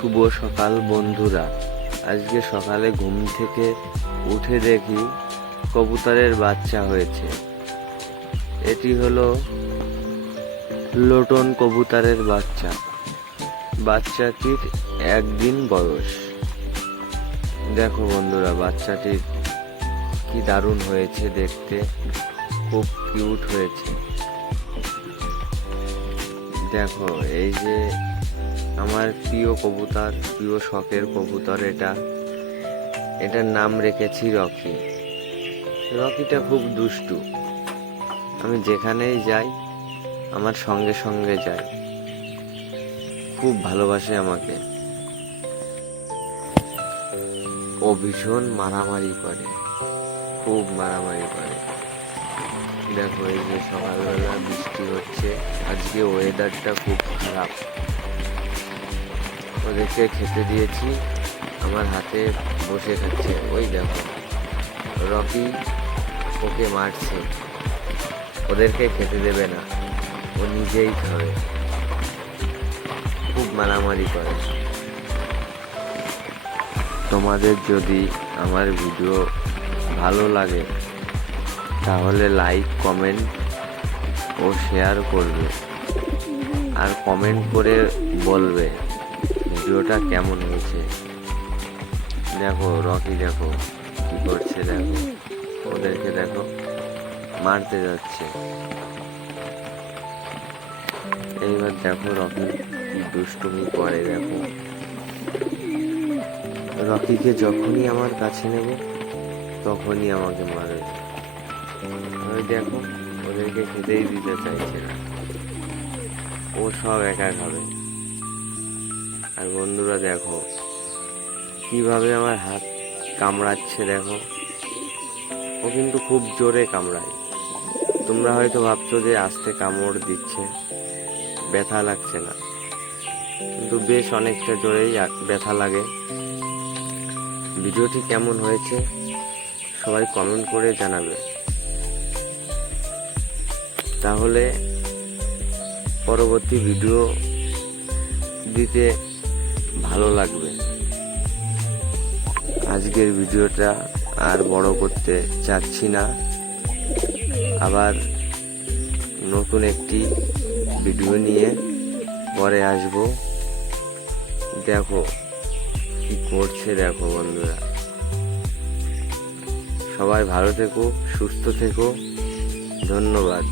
শুভ সকাল বন্ধুরা। আজকে সকালে ঘুম থেকে উঠে দেখি কবুতরের বাচ্চা হয়েছে। এটি হলো লোটন কবুতরের বাচ্চা। বাচ্চাটির একদিন বয়স। দেখো বন্ধুরা, বাচ্চাটির কি দারুণ হয়েছে দেখতে, খুব কিউট হয়েছে। দেখো, এই যে আমার প্রিয় কবুতর, প্রিয় শখের কবুতর, এটার নাম রেখেছি রকি। রকিটা খুব দুষ্টু। আমি যেখানেই যাই আমার সঙ্গে সঙ্গে যায়, খুব ভালোবাসে আমাকে। ও ভীষণ মারামারি করে, খুব মারামারি করে। দেখো, এই যে সকালবেলা বৃষ্টি হচ্ছে, আজকে ওয়েদারটা খুব খারাপ। ওদেরকে খেতে দিয়েছি, আমার হাতে বসে খাচ্ছে। ওই দেখো, রকি ওকে মারছে, ওদেরকে খেতে দেবে না, ও নিজেই খাবে। খুব মারামারি করে। তোমাদের যদি আমার ভিডিও ভালো লাগে তাহলে লাইক, কমেন্ট ও শেয়ার করবে, আর কমেন্ট করে বলবে ভিডিওটা কেমন হয়েছে। দেখো রকি, দেখো কি করছে, দেখো ওদেরকে দেখো মারতে যাচ্ছে। এইবার দেখো রকি কি দুষ্টুমি করে। দেখো, রকিকে যখনই আমার কাছে নেব তখনই আমাকে মারে। ওই দেখো, ওদেরকে খেতেই দিতে চাইছে না, ও সব একা খাবে। আর বন্ধুরা দেখো কিভাবে আমার হাত কামড়াচ্ছে। দেখো, ও কিন্তু খুব জোরে কামড়ায়। তোমরা হয়তো ভাবছো যে আস্তে কামড় দিচ্ছে, ব্যথা লাগছে না, কিন্তু বেশ অনেকটা জোরেই ব্যথা লাগে। ভিডিওটি কেমন হয়েছে সবাই কমেন্ট করে জানাবে, তাহলে পরবর্তী ভিডিও দিতে ভালো লাগবে। আজকের ভিডিওটা আর বড় করতে চাচ্ছি না, আবার নতুন একটি ভিডিও নিয়ে পরে আসব। দেখো কি করছে, দেখো বন্ধুরা। সবাই ভালো থেকো, সুস্থ থেকো, ধন্যবাদ।